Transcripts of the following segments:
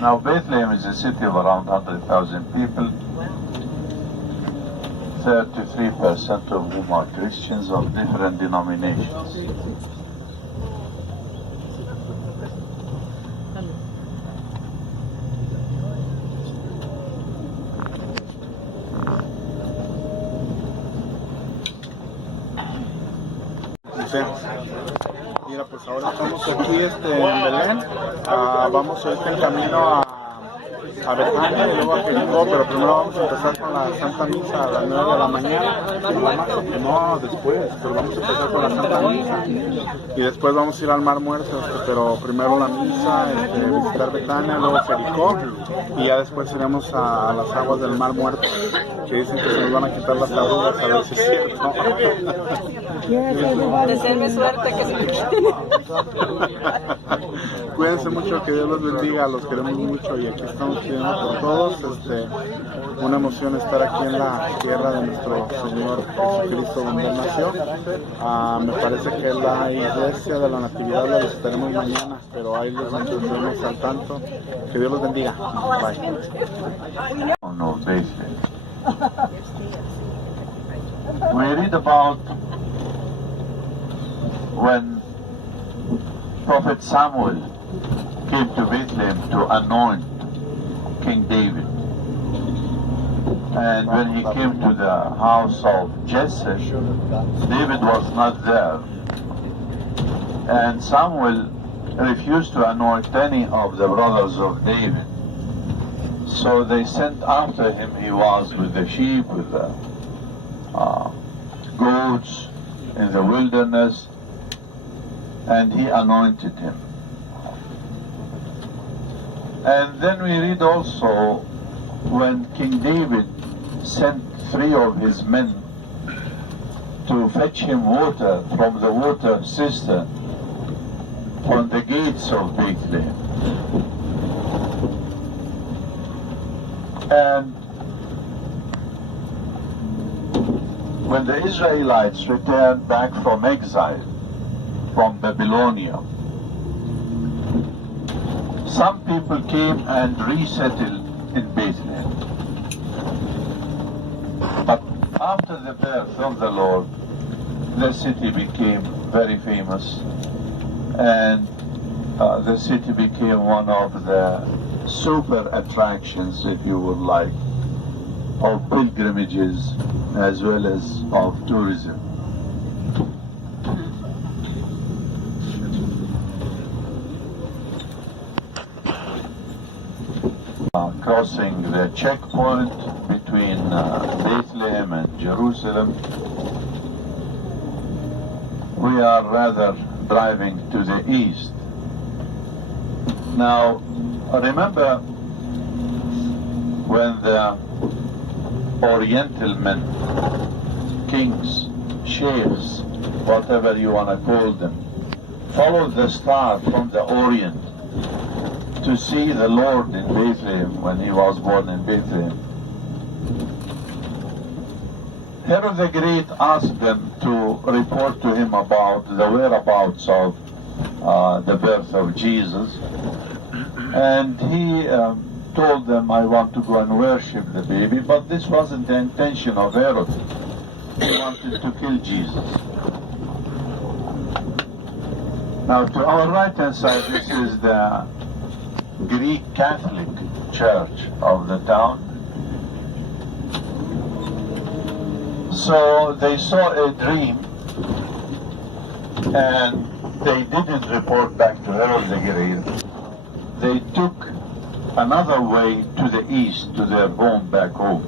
Now Bethlehem is a city of around 100,000 people, 33% of whom are Christians of different denominations. Mira, pues ahora estamos aquí en Belén. Vamos a ir en camino a Betania y luego a Jericó, pero primero vamos a empezar con la Santa Misa a las 9 de la mañana. No, después, pero vamos a empezar con la Santa Misa y después vamos a ir al Mar Muerto, pero primero la misa, visitar Betania, luego Jericó y ya después iremos a las aguas del Mar Muerto, que dicen que se nos van a quitar las arrugas, a ver si es cierto. Desearme suerte, que se me quiten. Cuídense mucho, que Dios los bendiga, los queremos mucho y aquí estamos pidiendo por todos. Una emoción estar aquí en la tierra de nuestro Señor Jesucristo, donde Él nació. Me parece que la iglesia de la Natividad la visitaremos mañana, pero ahí les mantendremos al tanto. Que Dios los bendiga. Bye. No, Bethlehem. We read about when Prophet Samuel came to Bethlehem to anoint King David. And when he came to the house of Jesse, David was not there. And Samuel refused to anoint any of the brothers of David. So they sent after him. He was with the sheep, with the goats in the wilderness, and he anointed him. And then we read also when King David sent 3 of his men to fetch him water from the water cistern on the gates of Bethlehem. And when the Israelites returned back from exile from Babylonia, some people came and resettled in Bethlehem. But after the birth of the Lord, the city became very famous, and the city became one of the super attractions, if you would like, of pilgrimages as well as of tourism. Crossing the checkpoint between Bethlehem and Jerusalem, we are rather driving to the east. Now, remember when the Oriental men, kings, sheikhs, whatever you want to call them, followed the star from the Orient to see the Lord in Bethlehem when he was born in Bethlehem. Herod the Great asked them to report to him about the whereabouts of the birth of Jesus, and he told them, I want to go and worship the baby, but this wasn't the intention of Herod. He wanted to kill Jesus. Now to our right hand side, this is the Greek Catholic Church of the town. So they saw a dream, and they didn't report back to Herod the Great. They took another way to the east, to their home back home.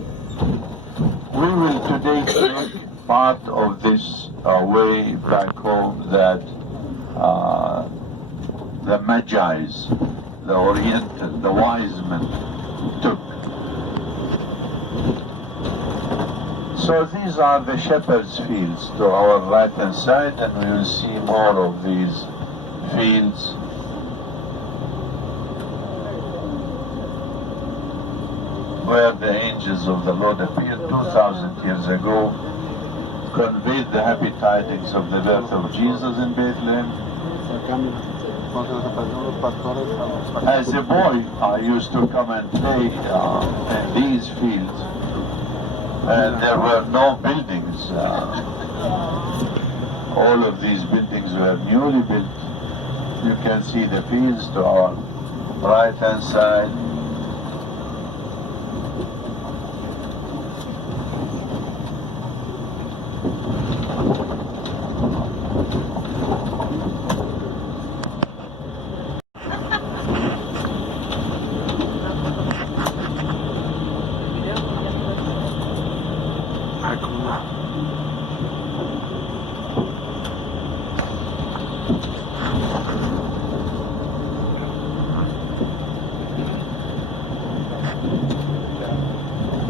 We will today take part of this way back home that the Magi's, the Oriental, the wise men took. So these are the shepherd's fields to our right hand side, and we will see more of these fields. Where the angels of the Lord appeared 2,000 years ago, conveyed the happy tidings of the birth of Jesus in Bethlehem, cuando se desaparecieron los pastores, a los pastores. As a boy, I used to come and play in these fields, and there were no buildings. All of these buildings were newly built. You can see the fields to our right-hand side.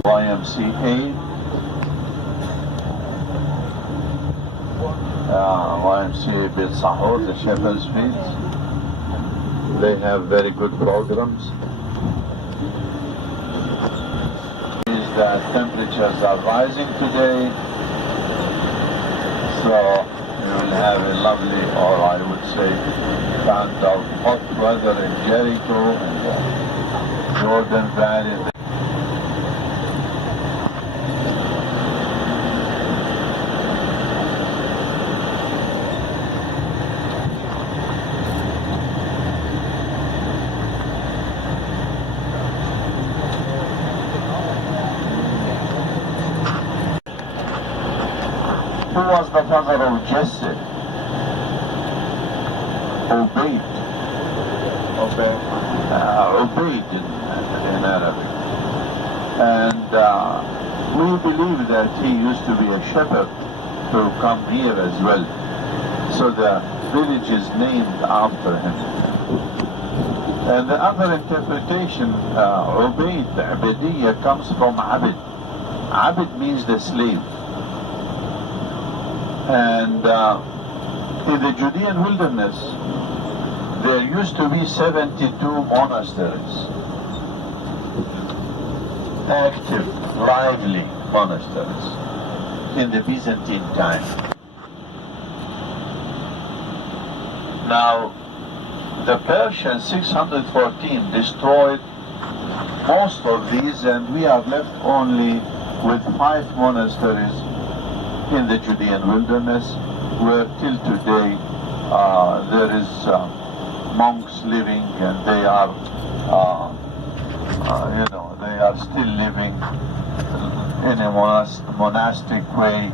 YMCA, YMCA built Sahur, the Shepherd's Fields. They have very good programs. The temperatures are rising today, so you will have a lovely, or I would say, kind of hot weather in Jericho and the Jordan Valley. Who was the father of Jesse? Ubayd. Ubayd in Arabic. And we believe that he used to be a shepherd to come here as well. So the village is named after him. And the other interpretation, Ubayd, Abediyya, comes from Abid. Abid means the slave. And in the Judean wilderness, there used to be 72 monasteries, active, lively monasteries in the Byzantine time. Now, the Persians, 614, destroyed most of these, and we are left only with 5 monasteries in the Judean wilderness, where till today there is monks living, and they are, they are still living in a monastic way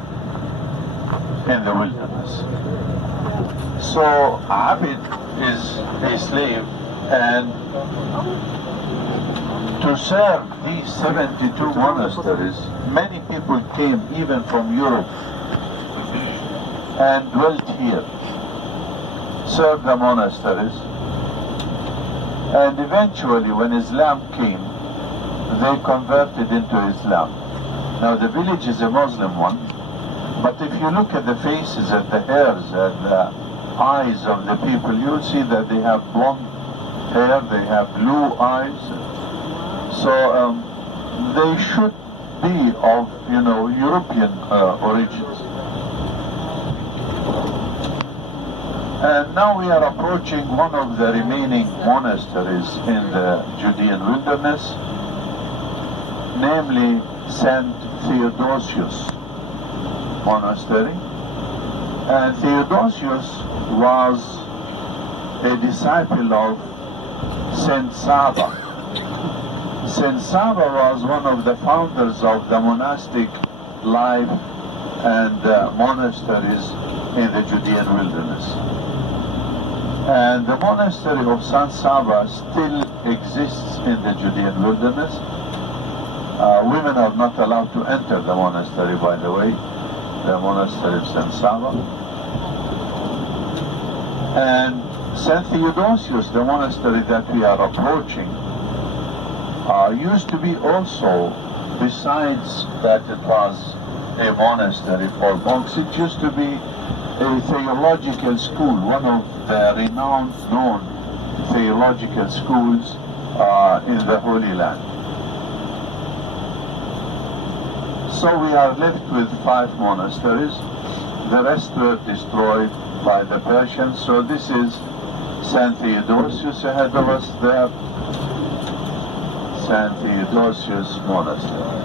in the wilderness. So Abid is a slave, and to serve these 72 monasteries, many people came even from Europe and dwelt here, served the monasteries, and eventually when Islam came, they converted into Islam. Now the village is a Muslim one, but if you look at the faces and the hairs and the eyes of the people, you'll see that they have blonde hair, they have blue eyes. So they should be of, European origins. And now we are approaching one of the remaining monasteries in the Judean wilderness, namely St. Theodosius Monastery. And Theodosius was a disciple of St. Saba. St. Saba was one of the founders of the monastic life and monasteries in the Judean wilderness. And the monastery of St. Saba still exists in the Judean wilderness. Women are not allowed to enter the monastery, by the way, the monastery of St. Saba. And St. Theodosius, the monastery that we are approaching, used to be also, besides that it was a monastery for monks, it used to be a theological school, one of the renowned, known theological schools in the Holy Land. So we are left with 5 monasteries. The rest were destroyed by the Persians. So this is St. Theodosius ahead of us there. St. Theodosius Monastery.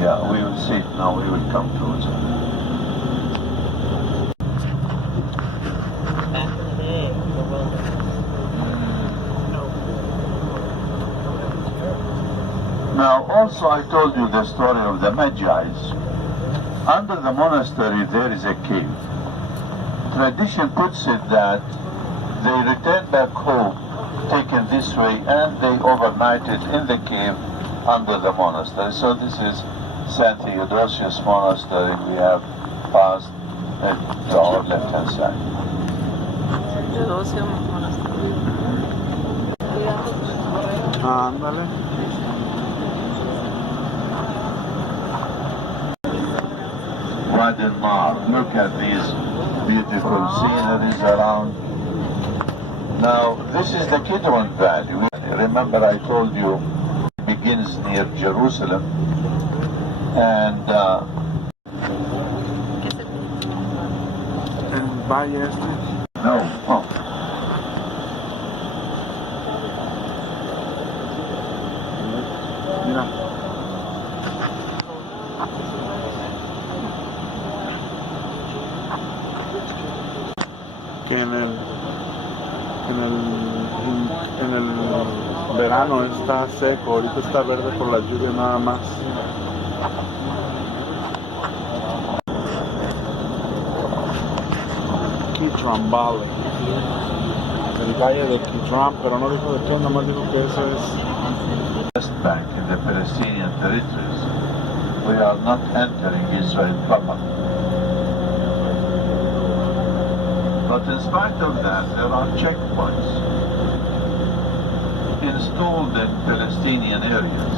Yeah, we will see it now. We will come towards it. Now, also I told you the story of the Magi's. Under the monastery there is a cave. Tradition puts it that they returned back home, taken this way, and they overnighted in the cave under the monastery. So this is St. Theodosius Monastery. We have passed it to our left-hand side. Ándale. Look at these beautiful sceneries around. Now, this is the Kidron Valley. Remember I told you it begins near Jerusalem, and El valle este. no, oh, Mira. Que en el verano está seco, ahorita está verde por la lluvia nada más. Kidron Valley, el valle de Kidron, pero no dijo de qué, nada más dijo que eso es West Bank in the Palestinian territories. We are not entering Israel proper. But in spite of that, there are checkpoints installed in Palestinian areas.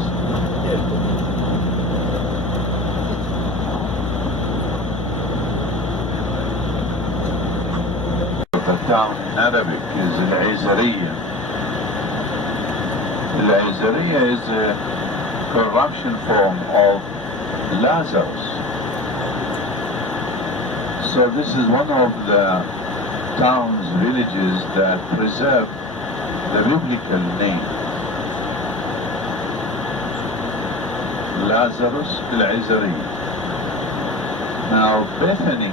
The town in Arabic is Al-Izariya. Al-Izariya is a corruption form of Lazarus. So this is one of the towns, villages that preserve the biblical name. Lazarus Al-Izari. Now Bethany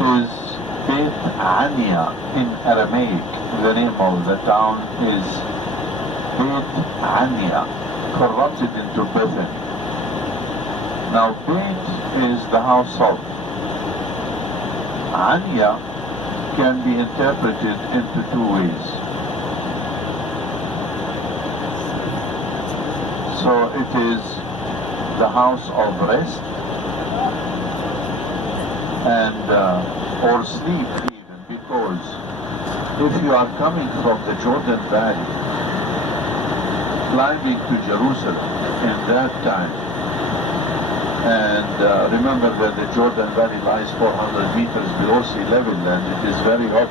is Betania in Aramaic. The name of the town is Betania, corrupted into Bethany. Now, Bet is the house of. Anya can be interpreted into two ways. So it is the house of rest and or sleep even, because if you are coming from the Jordan Valley, climbing to Jerusalem in that time, and remember that the Jordan Valley lies 400 meters below sea level, and it is very hot,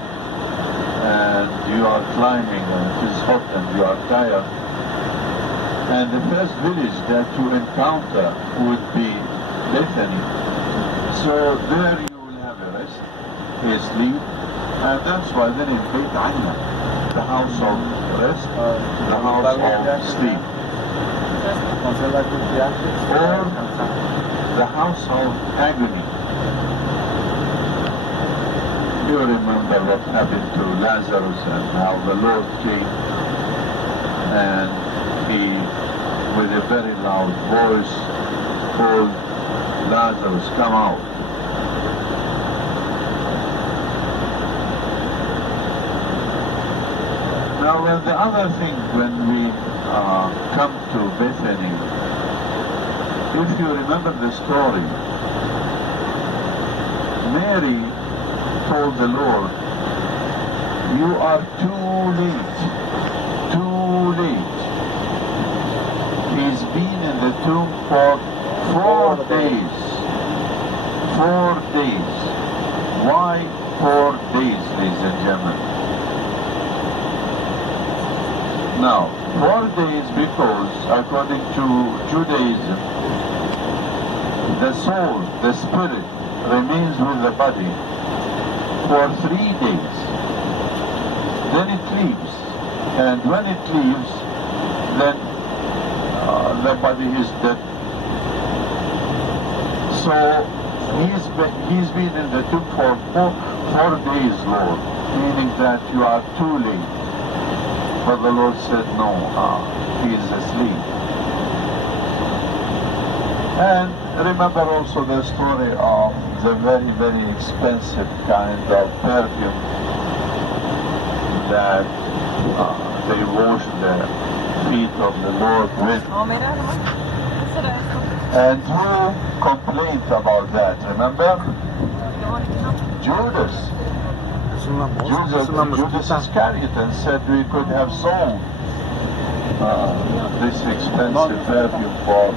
and you are climbing and it is hot and you are tired, and the first village that you encounter would be Bethany. So there you will have a rest, a sleep, and that's why the name Beit Anya, the house of rest, the house of sleep, or the house of agony. You remember what happened to Lazarus and how the Lord came and he, with a very loud voice, called, Lazarus, come out. Now, well, the other thing when we come to Bethany, if you remember the story, Mary told the Lord, you are too late, too late. He's been in the tomb for 4 days. 4 days. Why 4 days, ladies and gentlemen? Now, 4 days because according to Judaism, the soul, the spirit, remains with the body for 3 days. Then it leaves. And when it leaves, then the body is dead. So he's been in the tomb for 4 days, Lord, meaning that you are too late. But the Lord said, no, he is asleep. And remember also the story of the very, very expensive kind of perfume that they washed the feet of the Lord with. Oh, mira, no. ¿Qué será esto? And who complained about that, remember? Qué bonito, ¿no? Judas. Es una mosca, es una Judas mosquita. Iscariot, and said we could have sold this expensive perfume for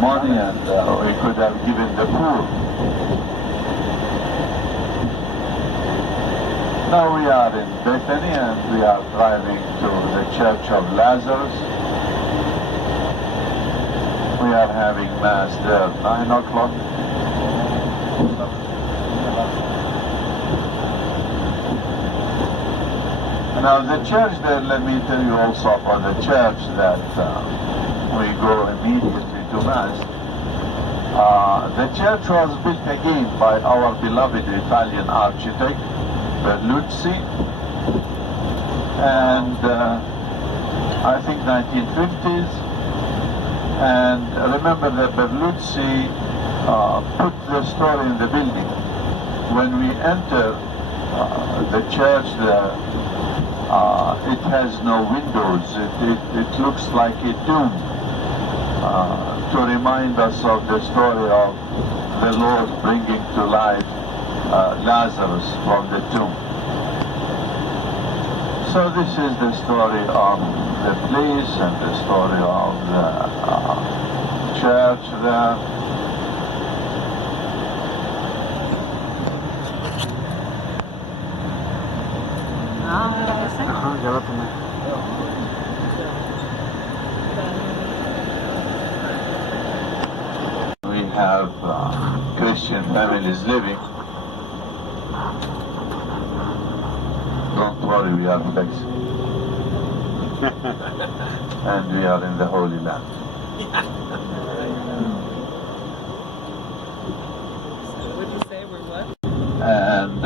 money, and we could have given the poor. Now we are in Bethany and we are driving to the church of Lazarus. We are having Mass there at 9 o'clock. Now the church there, let me tell you also about the church that we go immediately to Mass. The church was built again by our beloved Italian architect, Berluzzi, and I think 1950s. And remember that Berluzzi put the story in the building. When we enter the church there, it has no windows. It looks like a tomb to remind us of the story of the Lord bringing to life Lazarus from the tomb. So this is the story of the place and the story of the church there. Ah, mira ese. Ajá, ya la tomé. We have Christian families living. Don't worry, we are flexible. And we are in the Holy Land. What did you say? We're what? And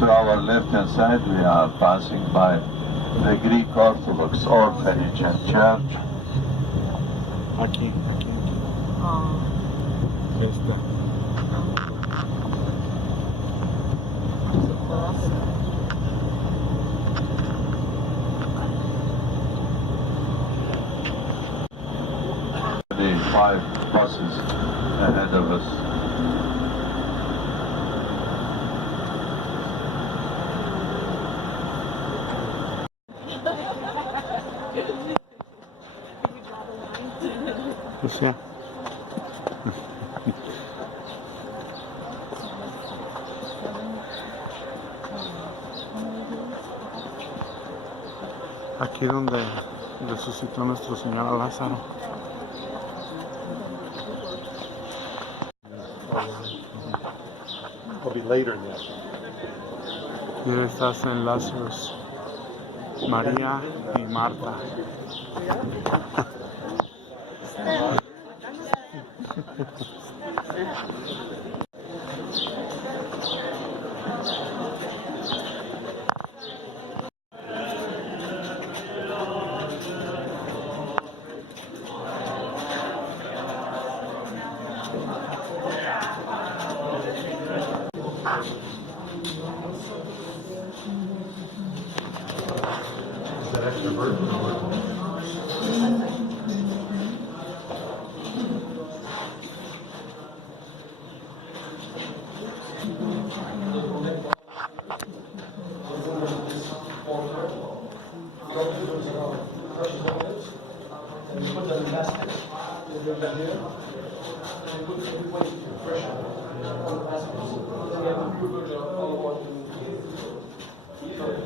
to our left-hand side, we are passing by the Greek Orthodox Orphanage and Church. Aquí, aquí, Oh. aquí. Esta. The 5 buses ahead of us. O sea. Aquí donde resucitó nuestro Señor a Lázaro. It'll be later in that. Y estás en Lázaro, María y Marta. Is that extra burden or what?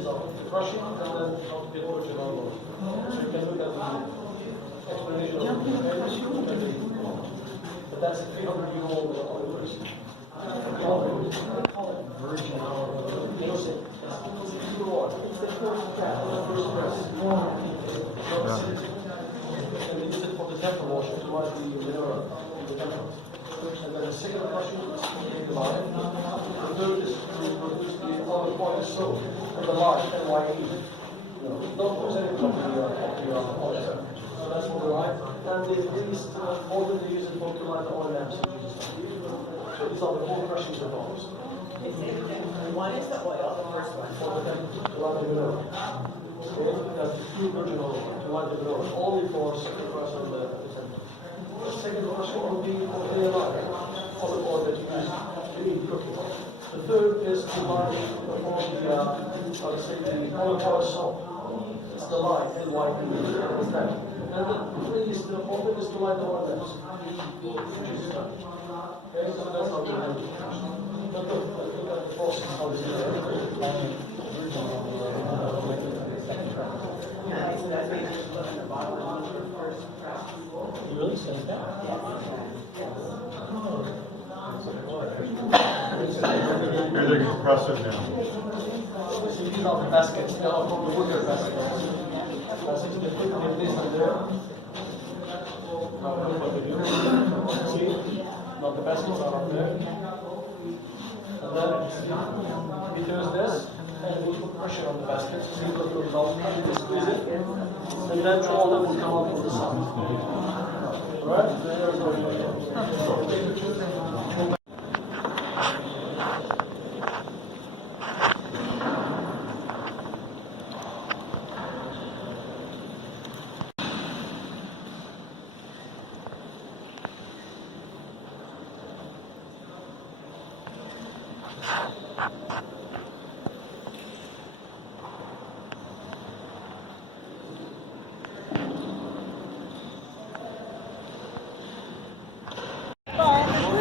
of crushing and then how to get virgin olive oil. So you can look at the explanation of the but that's 300-year-old olive oil. Virgin olive oil. It's pure water. It's the first press. And we use it for the temple washing to wash the menorah in the temple. And then the second crushing is to make the lye. The third is to produce the olive oil soap from the lye, NYE. Don't use any of the oil. So that's what we like. And they use more than they use it for to light the oil lamps in Jesus' name. So these are the four crushings of olives. One is the oil, the first one. For the temple, to light the menorah. Okay? That's pure virgin olive oil, to light the menorah. Only for sacrifice on the temple. The second crushing will be for the olive oil that you use in cooking. The third is to light the olive oil soap. It's the lye, NYE. And the three is the fourth is to light the oil lamps. Okay, so that's how we handle it. Look at the process, how this is done. You really says that? Here's a compressor now. So these are the baskets. They are from the wicker baskets. So they put this on there. See? Now the baskets are up there. And then we do this. And we put pressure on the baskets. See what the result is. We squeeze it. And then all that will come out from the side. Right? There's what we do.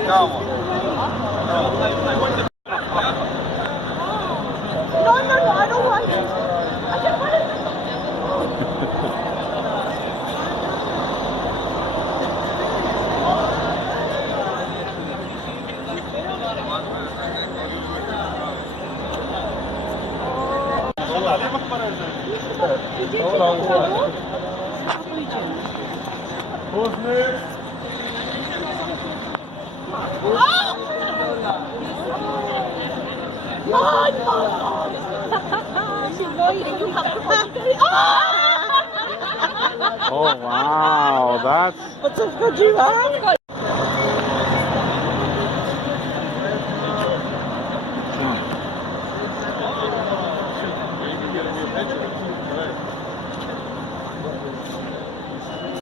No, I don't want it. I just want it. Who's next? Oh wow, that's What's up, good you have?